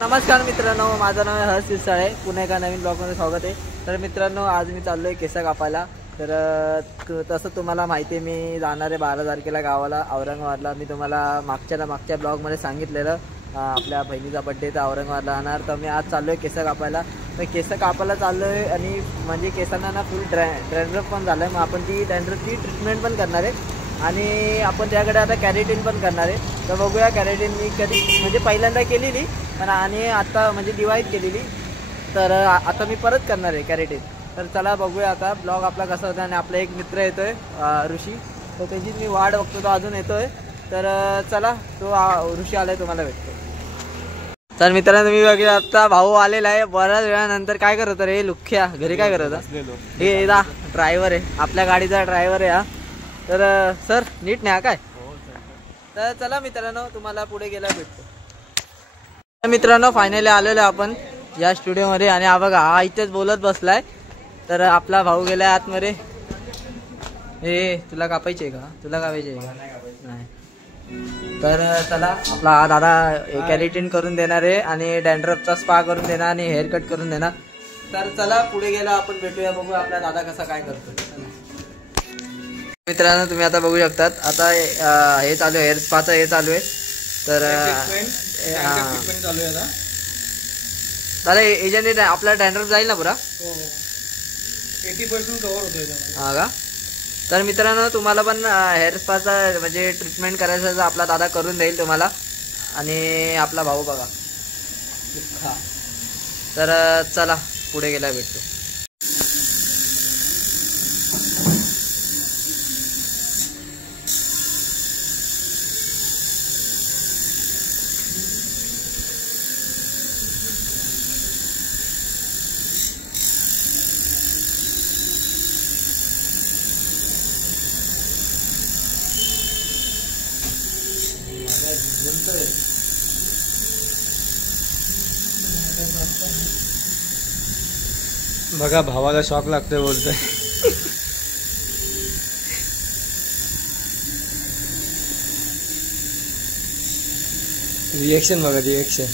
नमस्कार मित्रांनो, माझं नाव आहे हर्ष सिरसाळे. पुन्हा एका नवीन ब्लॉगमध्ये स्वागत आहे. तर मित्रांनो, आज मी चाललो आहे केस कापायला. तर तसं तुम्हाला माहिती आहे, मी जाणार आहे 12 तारखेला गावाला औरंगाबादला. मी तुम्हाला मागच्या ब्लॉगमध्ये सांगितलेलं आपल्या बहिणीचा बड्डे तर औरंगाबादला जाणार. तर मी आज चाललो आहे केस कापायला. तर केस कापायला चाललो आहे आणि म्हणजे केसांना ना फुल डॅन्ड्रफ पण झालं आहे. मग आपण ती डॅन्ड्रफची ट्रीटमेंट पण करणार आहे आणि आपण त्याकडे आता कॅरेटीन पण करणार आहे. तर बघूया, कॅरेटीन मी कधी म्हणजे पहिल्यांदा केलेली पण आणि आता म्हणजे दिवाळीत केलेली. तर आता मी परत करणार आहे कॅरेटीन. तर चला बघूया आता ब्लॉग आपला कसा होता. आणि आपला एक मित्र येतोय ऋषी, तर त्याचीच मी वाट बघतो, तो अजून येतोय. तर चला, तो ऋषी आलाय, तुम्हाला भेटतो. तर मित्रांनो, मी बघितलं आता भाऊ आलेला आहे बऱ्याच वेळानंतर. काय करत रे लुख्या, घरी काय करत? हे ड्रायव्हर आहे, आपल्या गाडीचा ड्रायव्हर आहे हा. तर सर नीट नाही काय? तर चला मित्रांनो, तुम्हाला पुढे गेला भेटतो. मित्रांनो, फायनली आलेलो आपण या स्टुडिओमध्ये आणि हा बघा, हा इथेच बोलत बसलाय. तर आपला भाऊ गेलाय आतमध्ये. हे तुला कापायचे आहे का? तुला कापायचे आहे का? नाही. तर चला, आपला हा दादा कॅरेटीन करून देणार आहे आणि डॅन्ड्रफचा स्पा करून देणार आणि हेअर कट करून देणार. तर चला पुढे गेला आपण भेटूया, बघू आपला दादा कसा काय करतो. मित्रांनो, तुम्ही आता बघू शकतात, आता हे चालू आहे हेअर स्पाचं, हे चालू आहे. तर दादा एजंट आपला डॅन्ड्रफ जाईल ना पुरा? 80% कव्हर होतोय. हा का? तर मित्रांनो, तुम्हाला पण हेअर स्पाचा म्हणजे ट्रीटमेंट करायचं तर आपला दादा करून देईल तुम्हाला. आणि आपला भाऊ बघा. तर चला पुढे गेला भेटतो. बघा, भावाला शॉक लागतोय बोलतोय. रिएक्शन बघा, रिएक्शन.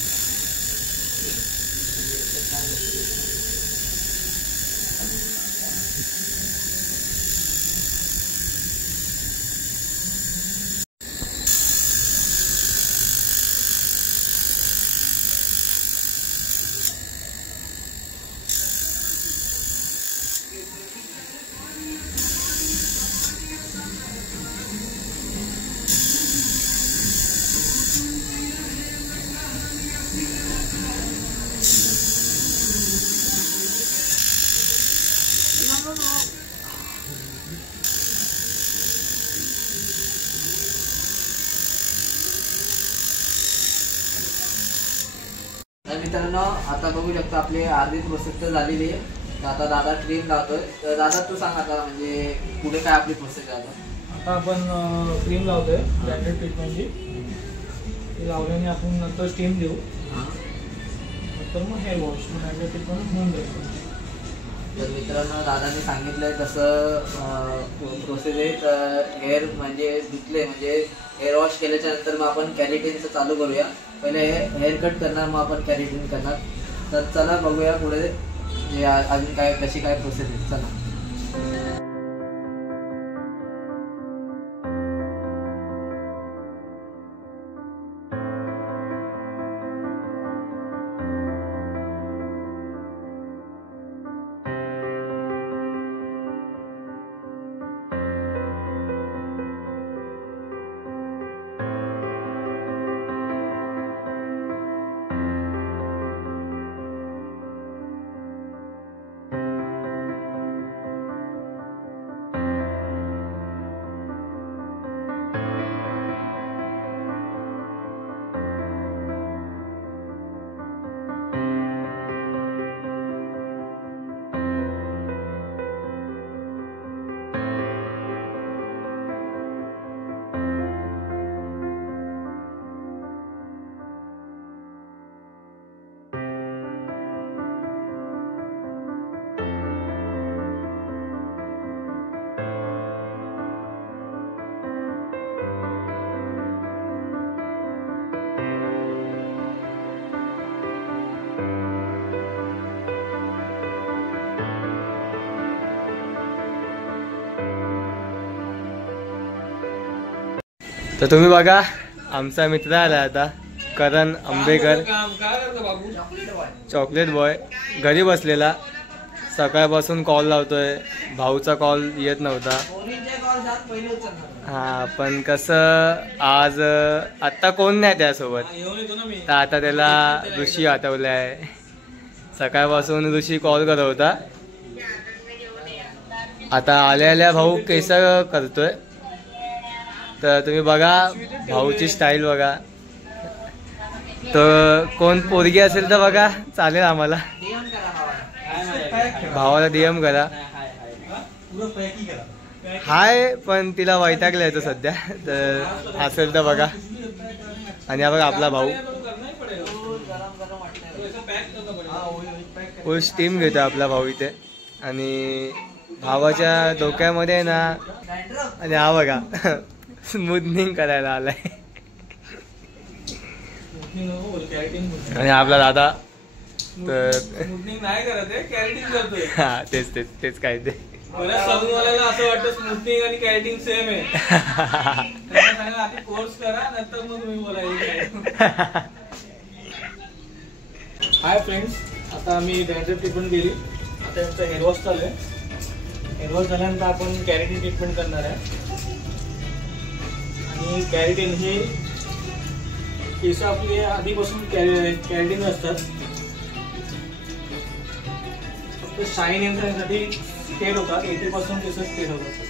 तर मित्रांनो, आता बघू शकता आपली अर्धी प्रोसेस तर झालेली आहे. तर आता दादा क्रीम लावतोय. तर दादा तू सांग आता, म्हणजे पुढे काय आपली प्रोसेस आहे? आता आपण क्रीम लावतोय ब्रँडेड ट्रीटमेंटची. ती लावल्याने आपण नंतर स्टीम देऊ, नंतर मग हेअर वॉश ब्रँडेड ट्रीटमेंट होऊन जाईल. तर मित्रांनो, दादाने सांगितलंय कसं प्रोसेस आहे. तर हेअर म्हणजे धुतले म्हणजे हेअर वॉश केल्याच्या नंतर मग आपण कॅरेटीनचं चालू करूया. पहिले हेअर कट करणार, मग आपण कॅरेटीन करणार. तर चला बघूया पुढे अजून काय कशी काय प्रोसेस आहे. चला. तर तुम्ही बघा आमचा मित्र आला आता करण आंबेकर, चॉकलेट बॉय. घरी बसलेला, सकाळपासून कॉल लावतोय, भाऊचा कॉल येत नव्हता. हा पण कसं आज आत्ता कोण नाही त्यासोबत, तर आता त्याला ऋषी आठवलाय. सकाळपासून ऋषी कॉल करत होता. आता आल्या आल्या भाऊ केस करतोय. तर तुम्ही बघा भाऊची स्टाईल बघा. तर कोण पोरगी असेल तर बघा चालेल आम्हाला, भावाला DM करा. हाय पण तिला वैतागला येतो सध्या, तर असेल तर बघा. आणि हा बघा आपला भाऊ फुल स्टीम घेतो आपला भाऊ इथे. आणि भावाच्या डोक्यामध्ये ना, आणि हा बघा स्मूथनिंग करायला आलाय. आणि आपला दादा तर हा तेच तेच तेच काय ते असं वाटतं स्मूथनिंग आणि कॅरेटिंग सेम आहे. कोर्स करा नंतर मग तुम्ही बोला. हाय फ्रेंड्स, आता आम्ही डॅन्ड्रफ ट्रीटमेंट केली. आता यांचं हेअर वॉश चालू आहे. हेअर वॉश झाल्यानंतर आपण कॅरेटिन ट्रीटमेंट करणार आहे. आणि कॅरेटिन हे केस आपले आधीपासून कॅरेटिन असतात, फक्त शाईन येण्यासाठी स्टेट होतात. 80% केस स्टेट होतात.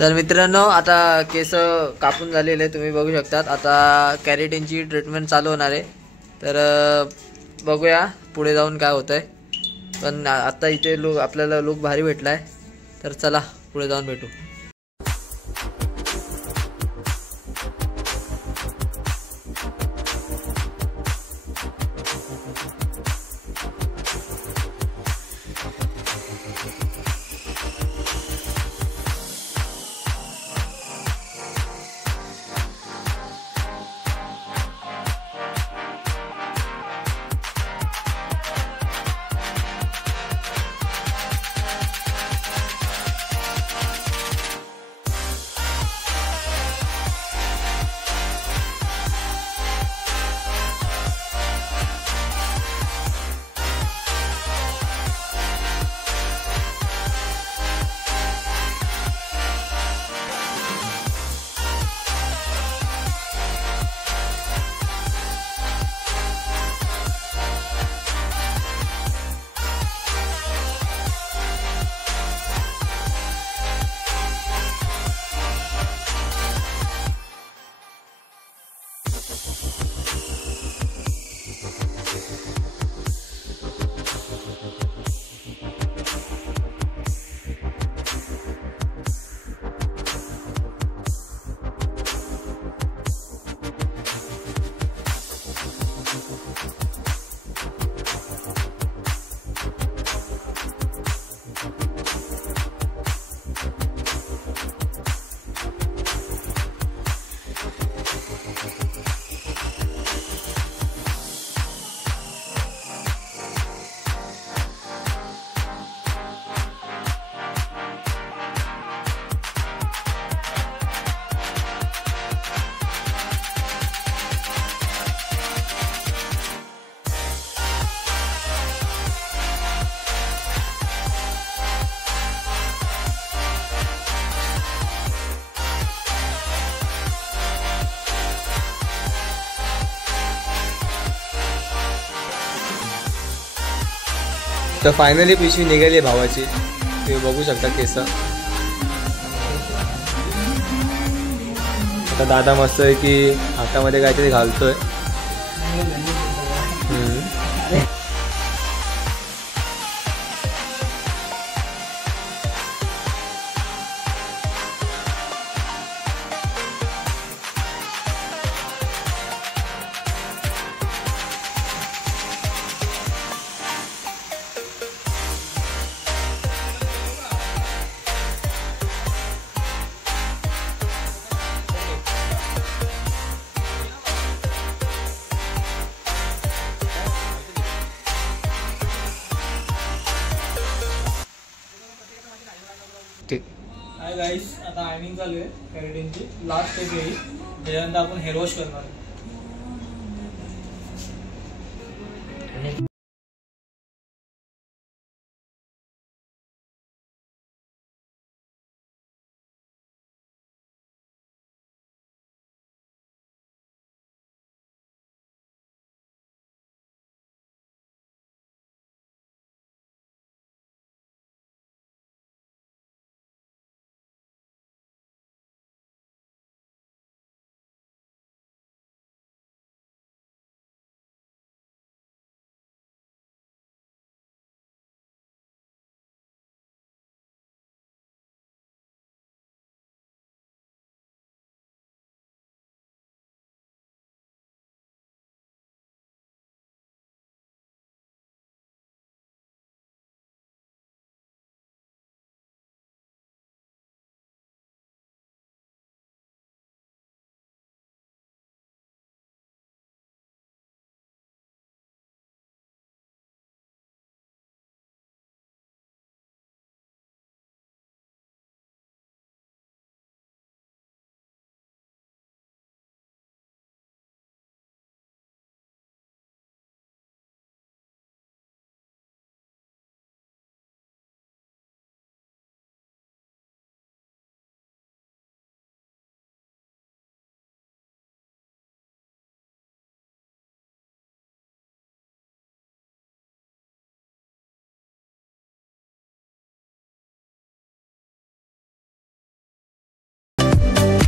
तर मित्रांनो आता केस कापून झालेले तुम्ही बघू शकतात. आता कॅरेटिनची ट्रीटमेंट चालू होणार आहे. तर बघूया पुढे जाऊन काय होतंय. पण आता इथे आपल्याला लुक भारी भेटलाय. तर चला पुढे जाऊन भेटू. तर फायनली पिशवी निघाली भावाची, तुम्ही बघू शकता केस. आता दादा मस्त आहे की हातामध्ये काहीतरी घालतोय. हाय गाईस, आता आयनिंग चालू आहे केराटिनची. लास्ट स्टेप येईल, त्याच्यानंतर आपण हेअर वॉश करणार आहे.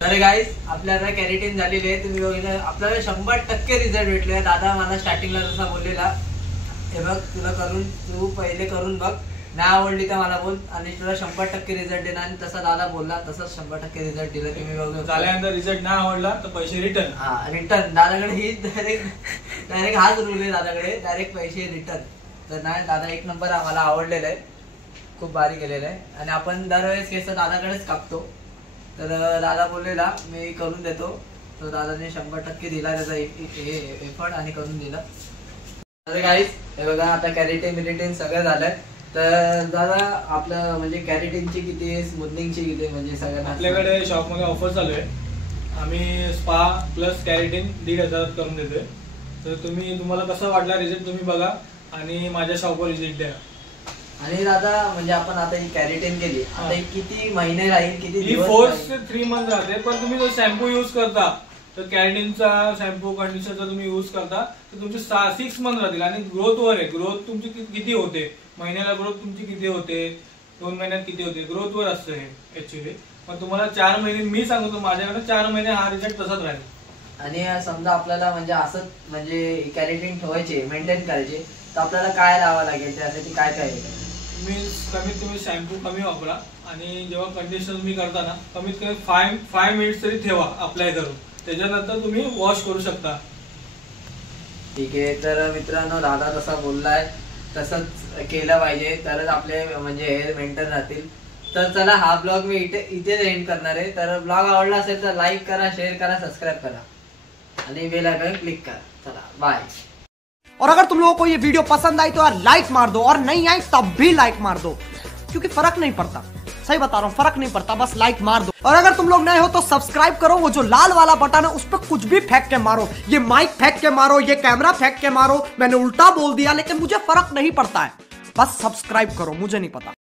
अरे गाईस, आपल्याला कॅरेटीन झालेली आहे. तुम्ही बघितलं, आपल्याला 100% रिझल्ट भेटले. दादा मला स्टार्टिंगला जसा बोललेला, हे बघ तुला करून, तू पहिले करून बघ, नाही आवडली तर मला बोल आणि तुला 100% रिझल्ट देणार. आणि तसा दादा बोलला तसंच 100% रिझल्ट दिला. तुम्ही बघू, झाल्यानंतर रिझल्ट नाही आवडला तर पैसे रिटर्न. हा, रिटर्न. दादाकडे ही डायरेक्ट हाच रूल आहे दादाकडे, डायरेक्ट पैसे रिटर्न. तर नाही, दादा एक नंबर आम्हाला आवडलेला आहे, खूप भारी केलेलं आहे. आणि आपण दरवेळेस केस दादाकडेच कापतो. तर दादा बोललेला मी करून देतो, तर दादाने 100% दिला त्याचा एफर्ट आणि करून दिला. तर गाईस, हे बघा आता कॅरेटीन सगळं झालंय. तर दादा आपलं म्हणजे कॅरेटीनची किती, स्मूथनिंगची किती, म्हणजे सगळ्यांना आपल्याकडे शॉपमध्ये ऑफर चालू आहे. आम्ही स्पा प्लस कॅरेटीन 1,500 करून देतोय. तर तुम्हाला कसं वाटला रिझल्ट तुम्ही बघा आणि माझ्या शॉपवर व्हिजिट द्या. आणि दादा म्हणजे आपण आता ही कॅरेटीन केली, आता ही किती महिने राहील, किती दिवस? 4 ते 3 मंथ राहते. पण तुम्ही जो शॅम्पू यूज करता, तर कॅरेटीनचा शॅम्पू कंडिशनरचा तुम्ही यूज करता, तर तुमचे 6 मंथ राहतील. आणि ग्रोथ वर आहे, ग्रोथ तुमची किती होते, महिन्याला ग्रोथ तुमची किती होते, 2 महिन्यात किती होते, ग्रोथ वर असतं हे ऍक्च्युली. पण तुम्हाला 4 महिने, मी सांगतो माझ्याकडे 4 महिने हा रिझल्ट तसाच राहील. आणि समजा आपल्याला म्हणजे असं म्हणजे कॅरेटीन ठेवायचे, मेंटेन करायचे, तर आपल्याला काय लावावं लागेल, त्यासाठी काय काय आहे? कमीत कमी शॅम्पू कमी वापरा आणि जेव्हा कंडिशनर तुम्ही करता ना, कमीत कमी 5 मिनिट्स तरी ठेवा अप्लाय करून, त्याच्यानंतर तुम्ही वॉश करू शकता. ठीक आहे. तर मित्रांनो, दादा तसा बोललाय तसंच केलं पाहिजे, तरच आपले म्हणजे हेअर मेंटेन राहतील. तर चला, हा ब्लॉग मी इथेच एंड करणार आहे. तर ब्लॉग आवडला असेल तर लाईक करा, शेअर करा, सबस्क्राईब करा आणि बेल आयकॉन क्लिक करा. चला, बाय. और अगर तुम लोगों को ये वीडियो पसंद आई तो यार लाइक मार दो, और नहीं आई तब भी लाइक मार दो, क्योंकि फर्क नहीं पड़ता. सही बता रहा हूँ, फर्क नहीं पड़ता, बस लाइक मार दो. और अगर तुम लोग नए हो तो सब्सक्राइब करो. वो जो लाल वाला बटन है उस पर कुछ भी फेंक के मारो, ये माइक फेंक के मारो, ये कैमरा फेंक के मारो, मैंने उल्टा बोल दिया लेकिन मुझे फर्क नहीं पड़ता है. बस सब्सक्राइब करो, मुझे नहीं पता.